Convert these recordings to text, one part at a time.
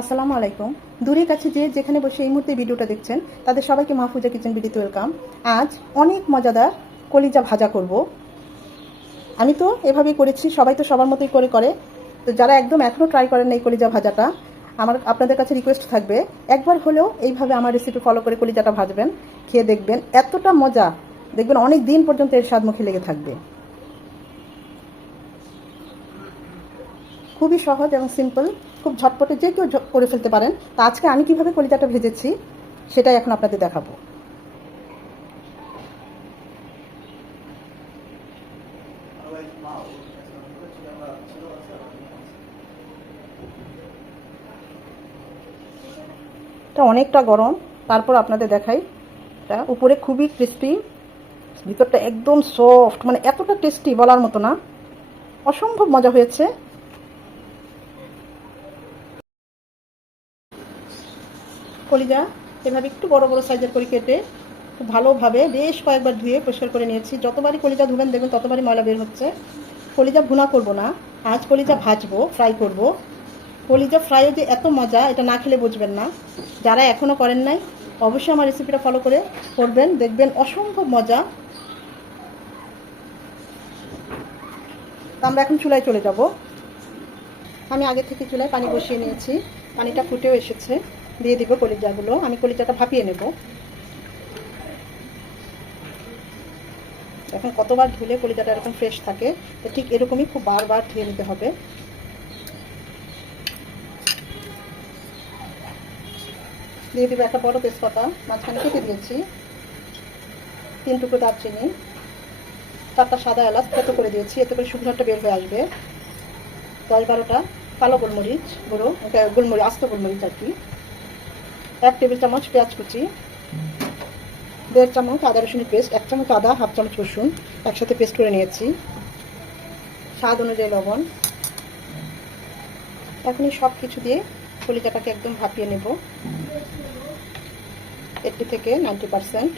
আসসালামু আলাইকুম। দূরে কাছে যে যেখানে বসে এই মুহূর্তে ভিডিওটা দেখছেন তাদের সবাইকে মাহফুজা কিচেন বিডিতে ওয়েলকাম। আজ অনেক মজাদার কলিজা ভাজা করব। আমি তো এভাবেই করেছি, সবাই তো সবার মতোই করে। তো যারা একদম এখনও ট্রাই করেন না এই কলিজা ভাজাটা, আপনাদের কাছে রিকোয়েস্ট থাকবে একবার হলেও এইভাবে আমার রেসিপি ফলো করে কলিজাটা ভাজবেন, খেয়ে দেখবেন এতটা মজা, দেখবেন অনেক দিন পর্যন্ত এর স্বাদ মুখে লেগে থাকবে। খুবই সহজ এবং সিম্পল, খুব ঝটপটে যে কেউ করে ফেলতে পারেন। তা আজকে আমি কিভাবে কলিজাটা ভেজেছি সেটাই এখন আপনাদের দেখাবো। এটা অনেকটা গরম, তারপর আপনাদের দেখাই। এটা উপরে খুবই ক্রিস্পি, ভিতরটা একদম সফট, মানে এতটা টেস্টি বলার মতো না, অসম্ভব মজা হয়েছে। কলিজা এভাবে একটু বড় বড় সাইজের করে কেটে খুব ভালোভাবে বেশ কয়েকবার ধুয়ে পরিষ্কার করে নিয়েছি। যতবারই কলিজা ধুবেন দেখবেন ততবারই ময়লা বের হচ্ছে। কলিজা ভুনা করব না, আজ কলিজা ভাজবো, ফ্রাই করব। কলিজা ফ্রাইও যে এত মজা এটা না খেলে বুঝবেন না। যারা এখনও করেন নাই অবশ্যই আমার রেসিপিটা ফলো করে করবেন, দেখবেন অসম্ভব মজা। আমরা এখন চুলায় চলে যাব। আমি আগে থেকে চুলায় পানি বসিয়ে নিয়েছি, পানিটা ফুটেও এসেছে। দিয়ে দিব কলিজাগুলো। আমি কলিজাটা ভাপিয়ে নেব। এখন কতবার ধুলে কলিজাটা এরকম ফ্রেশ থাকে, তো ঠিক এরকমই খুব বারবার ধুয়ে নিতে হবে। দিয়ে দিব একটা বড় তেজপাতা, মাঝখানে কেটে দিয়েছি, 3 টুকরো দারচিনি, 4টা সাদা এলাচ থেতো করে দিয়েছি, এতে করে শুকনোটা বের হয়ে আসবে। 10-12টা কালো গোলমরিচ গুঁড়ো, গোলমরিচ আস্ত গোলমরিচ আর কি। 1 টেবিল চামচ পেঁয়াজ কুচি, 1.5 চামচ আদা রসুনের পেস্ট, 1 চামচ আদা, 1/2 চামচ রসুন একসাথে পেস্ট করে নিয়েছি, স্বাদ অনুযায়ী লবণ। এখনই সব কিছু দিয়ে কলিজাটাকে একদম ভাপিয়ে নেব 80 থেকে 90%।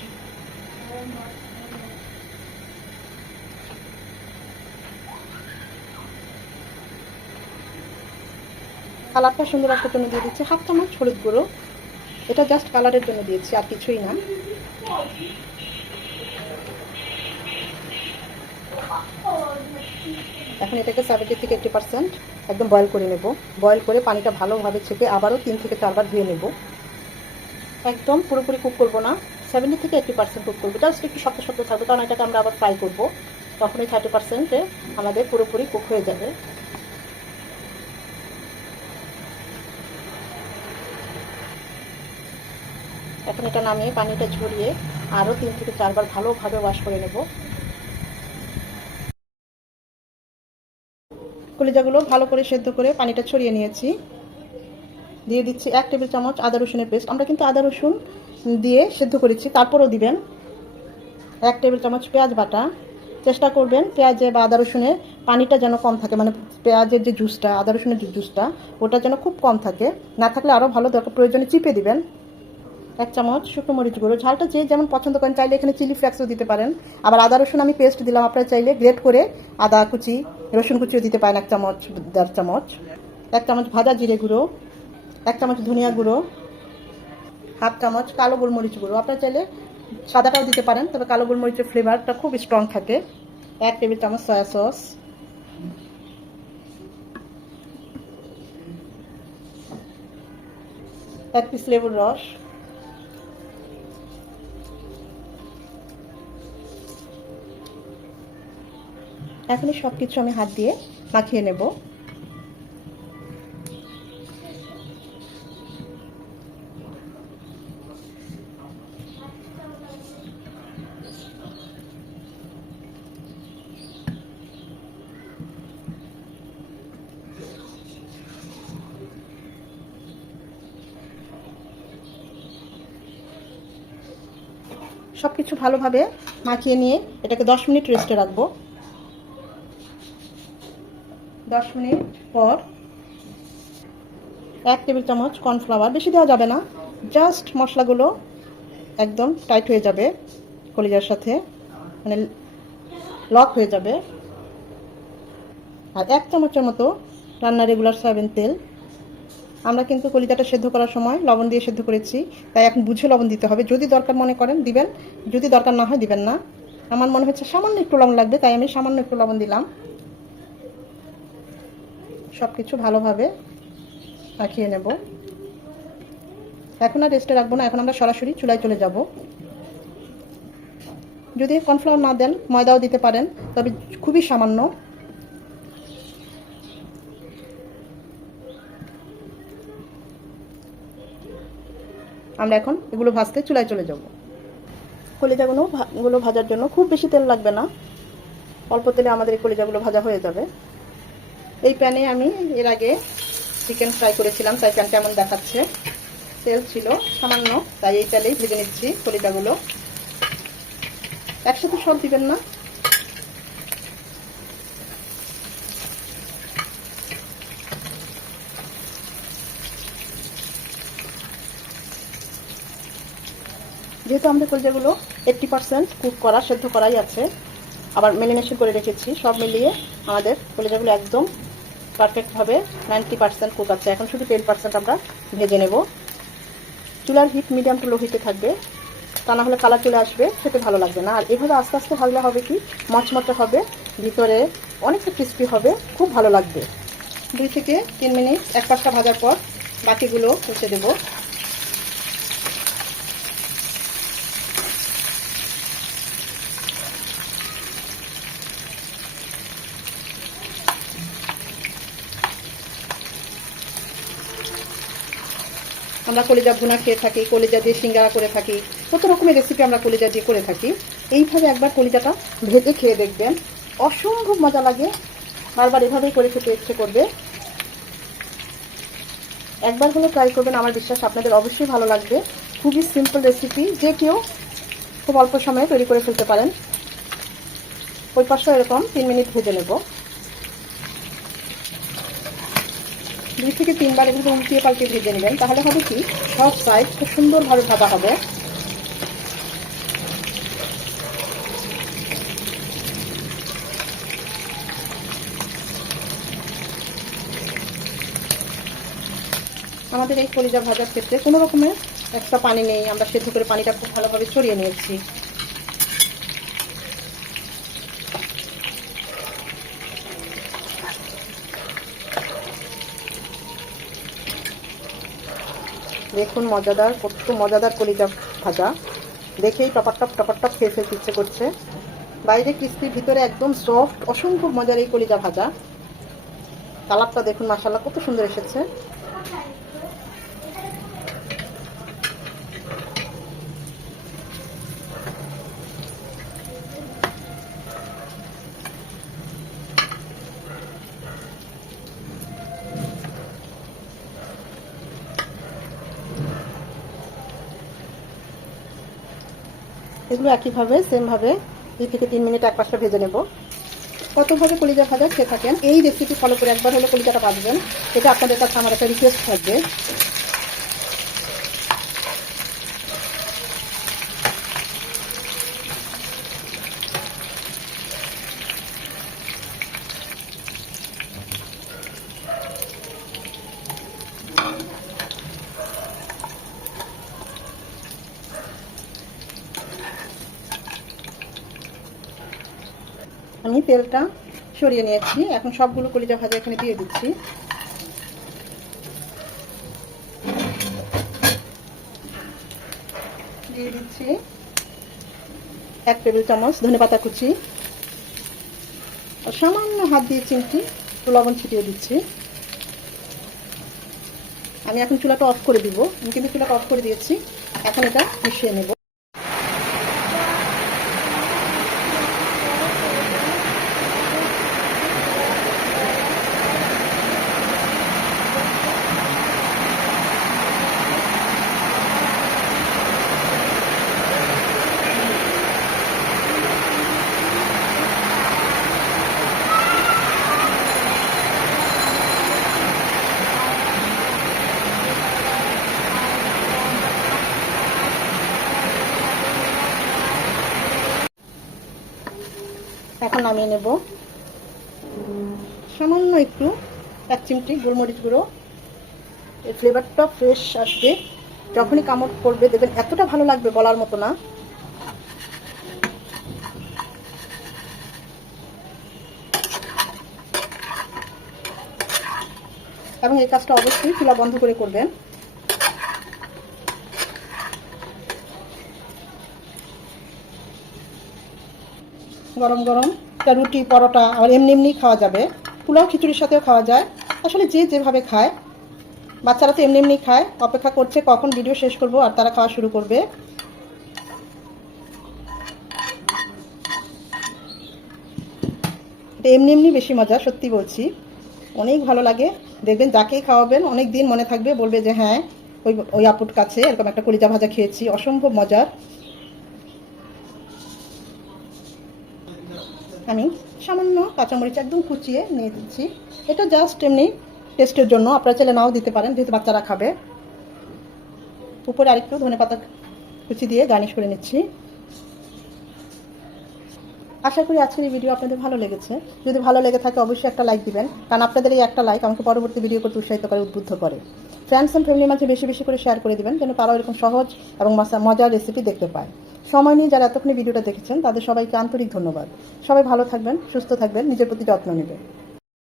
কালারটা সুন্দর আসার জন্য দিয়ে দিচ্ছি 1/2 চামচ হলুদ গুঁড়ো। এটা জাস্ট কালারের জন্য দিয়েছি, আর কিছুই না। এখন এটাকে 70 থেকে 80% একদম বয়েল করে নেব। বয়েল করে পানিটা ভালোভাবে ছেঁকে আবারও 3 থেকে 4 বার ধুয়ে নেব। একদম পুরোপুরি কুক করবো না, 70 থেকে 80% কুক করবো, জাস্ট একটু শক্ত শক্ত থাকবে, কারণ এটাকে আমরা আবার ফ্রাই করবো। তখন এই 30%-এ আমাদের পুরোপুরি কুক হয়ে যাবে। এখন এটা নামিয়ে পানিটা ঝরিয়ে আরও 3 থেকে 4 বার ভালোভাবে ওয়াশ করে নেব। কলিজাগুলো ভালো করে সেদ্ধ করে পানিটা ছড়িয়ে নিয়েছি। দিয়ে দিচ্ছি 1 টেবিল চামচ আদা রসুনের পেস্ট। আমরা কিন্তু আদা রসুন দিয়ে সেদ্ধ করেছি, তারপরেও দিবেন। 1 টেবিল চামচ পেঁয়াজ বাটা। চেষ্টা করবেন পেঁয়াজে বা আদা রসুনের পানিটা যেন কম থাকে, মানে পেঁয়াজের যে জুসটা, আদা রসুনের যে জুসটা, ওটা যেন খুব কম থাকে। না থাকলে আরও ভালো, দরকার প্রয়োজনে চিপে দিবেন। 1 চামচ শুকনো মরিচ গুঁড়ো, ঝালটা যে যেমন পছন্দ করেন, চাইলে এখানে চিলি ফ্লেক্সও দিতে পারেন। আবার আদা রসুন আমি পেস্ট দিলাম, আপনারা চাইলে গ্রেট করে আদা কুচি, রসুন কুচিও দিতে পারেন 1 চামচ 1.5 চামচ। 1 চামচ ভাজা জিরে গুঁড়ো, 1 চামচ ধনিয়া গুঁড়ো, 1/2 চামচ কালো গোলমরিচ গুঁড়ো। আপনারা চাইলে সাদাটাও দিতে পারেন, তবে কালো গোলমরিচের ফ্লেভারটা খুব স্ট্রং থাকে। 1 টেবিল চামচ সয়া সস, 1 পিস লেবুর রস। এখনই সব কিছু আমি হাত দিয়ে মাখিয়ে নেব। সব কিছু ভালোভাবে মাখিয়ে নিয়ে এটাকে 10 মিনিট রেস্টে রাখবো। 10 মিনিট পর 1 টেবিল চামচ কর্নফ্লাওয়ার, বেশি দেওয়া যাবে না, জাস্ট মশলাগুলো একদম টাইট হয়ে যাবে কলিজার সাথে, মানে লক হয়ে যাবে। আর 1 চামচের মতো রান্নার রেগুলার সয়াবিন তেল, আমরা কিন্তু কলিজাটা সেদ্ধ করার সময় লবণ দিয়ে সেদ্ধ করেছি, তাই এখন বুঝে লবণ দিতে হবে। যদি দরকার মনে করেন দিবেন, যদি দরকার না হয় দিবেন না। আমার মনে হচ্ছে সামান্য একটু লবণ লাগবে, তাই আমি সামান্য একটু লবণ দিলাম। সব কিছু ভালোভাবে মাখিয়ে নেব। এখন আর রেস্টে রাখবো না, এখন আমরা সরাসরি চুলায় চলে যাব। যদি কর্নফ্লাওয়ার না দেন ময়দাও দিতে পারেন, তবে খুবই সামান্য। আমরা এখন এগুলো ভাজতে চুলায় চলে যাব। কলিজাগুলো ভাজার জন্য খুব বেশি তেল লাগবে না, অল্প তেলে আমাদের এই কলিজাগুলো ভাজা হয়ে যাবে। এই প্যানে আমি এর আগে চিকেন ফ্রাই করেছিলাম, তাই প্যানটা এমন দেখাচ্ছে। তেল ছিল সামান্য, তাই এই তেলেই ভেজে নিচ্ছি কলিজাগুলো। একসাথে সব দিবেন না। যেহেতু আমাদের কলিজাগুলো 80% কুক করা, সেদ্ধ করাই আছে, আবার মেরিনেশন করে রেখেছি, সব মিলিয়ে আমাদের কলিজাগুলো একদম পারফেক্টভাবে 90% কুক আছে। এখন শুধু 10% আমরা ভেজে নেব। চুলার হিট মিডিয়াম টু লো হিটে থাকবে, তা না হলে কালার চলে আসবে, খেতে ভালো লাগবে না। আর এভাবে আস্তে আস্তে ভাজলে হবে কি, মচমচে হবে, ভিতরে অনেকটা ক্রিস্পি হবে, খুব ভালো লাগবে। 2 থেকে 3 মিনিট এক পাশটা ভাজার পর বাকিগুলো উল্টে দেব। আমরা কলিজা ভুনা খেয়ে থাকি, কলিজা দিয়ে সিঙ্গারা করে থাকি, কত রকমের রেসিপি আমরা কলিজা দিয়ে করে থাকি। এইভাবে একবার কলিজাটা ভেজে খেয়ে দেখবেন, অসম্ভব মজা লাগে। বারবার এভাবেই করে খেতে ইচ্ছে করবে। একবার হলে ট্রাই করবেন, আমার বিশ্বাস আপনাদের অবশ্যই ভালো লাগবে। খুবই সিম্পল রেসিপি, যে কেউ খুব অল্প সময়ে তৈরি করে ফেলতে পারেন। ওই পাশটা এরকম 3 মিনিট ভেজে নেব। 2 থেকে 3 বার এগুলো উল্টিয়ে পাল্টিয়ে ভেজে নেবেন, তাহলে হবে কি, সব সাইড খুব সুন্দরভাবে ভাজা হবে। আমাদের এই কলিজা ভাজার ক্ষেত্রে কোনো রকমের এক্সট্রা পানি নেই, আমরা সেদ্ধ করে পানিটা খুব ভালোভাবে ছড়িয়ে নিয়েছি। দেখুন মজাদার, কত মজাদার কলিজা ভাজা, দেখেই টপার টপ খেয়ে ফেলতে ইচ্ছে করছে। বাইরে ক্রিস্পি, ভিতরে একদম সফট, অসম্ভব মজার এই কলিজা ভাজা। কালারটা দেখুন মাশাআল্লাহ কত সুন্দর এসেছে। এগুলো একইভাবে সেমভাবে 2 থেকে 3 মিনিট এক পাশটা ভেজে নেব। কতভাবে কলিজা ভাজা খেয়ে থাকেন, এই রেসিপি ফলো করে একবার হলে কলিজাটা ভাজবেন, এটা আপনাদের কাছে আমার একটা রিকোয়েস্ট থাকবে। আমি তেলটা সরিয়ে নিয়েছি, এখন সবগুলো কলিজা ভাজা এখানে দিয়ে দিচ্ছি। দিয়ে দিচ্ছি 1 টেবিল চামচ ধনেপাতা কুচি, আর সামান্য হাত দিয়ে চিমটি লবণ ছিটিয়ে দিচ্ছি। আমি এখন চুলাটা অফ করে দিব, আমি কিন্তু চুলাটা অফ করে দিয়েছি। এখন এটা মিশিয়ে নেব। এখন নামিয়ে নেব। সামান্য একটু 1 চিমটি গোলমরিচ গুঁড়ো, এর ফ্লেভারটা ফ্রেশ আসবে, যখনই কামড় করবে দেখবেন এতটা ভালো লাগবে বলার মতো না। এবং এই কাজটা অবশ্যই চুলা বন্ধ করে করবেন। গরম গরম একটা রুটি পরোটা আর এমনি এমনি খাওয়া যাবে, পোলাও খিচুড়ির সাথেও খাওয়া যায়। আসলে যে যেভাবে খায়, বাচ্চারা তো এমনি এমনি খায়, অপেক্ষা করছে কখন ভিডিও শেষ করব আর তারা খাওয়া শুরু করবে। এটা এমনি এমনি বেশি মজা, সত্যি বলছি, অনেক ভালো লাগে। দেখবেন যাকেই খাওয়াবেন অনেক দিন মনে থাকবে, বলবে যে হ্যাঁ ওই ওই আপুর কাছে এরকম একটা কলিজা ভাজা খেয়েছি, অসম্ভব মজার। আমি সামান্য কাঁচামরিচ একদম কুচিয়ে নিয়ে দিচ্ছি, এটা জাস্ট এমনি টেস্টের জন্য, আপনারা চাইলে নাও দিতে পারেন যেহেতু বাচ্চারা খাবে। উপরে আরেকটু ধনেপাতা কুচি দিয়ে গার্নিশ করে নিচ্ছি। আশা করি আজকের এই ভিডিও আপনাদের ভালো লেগেছে। যদি ভালো লেগে থাকে অবশ্যই একটা লাইক দিবেন, কারণ আপনাদের এই একটা লাইক আমাকে পরবর্তী ভিডিও করতে উৎসাহিত করে, উদ্বুদ্ধ করে। ফ্রেন্ডস অ্যান্ড ফ্যামিলির মাঝে বেশি বেশি করে শেয়ার করে দিবেন, যেন তারাও এরকম সহজ এবং মজার রেসিপি দেখতে পায়। সময় নিয়ে যারা এতক্ষণ ভিডিওটা দেখেছেন তাদের সবাইকে আন্তরিক ধন্যবাদ। সবাই ভালো থাকবেন, সুস্থ থাকবেন, নিজের প্রতি যত্ন নেবেন।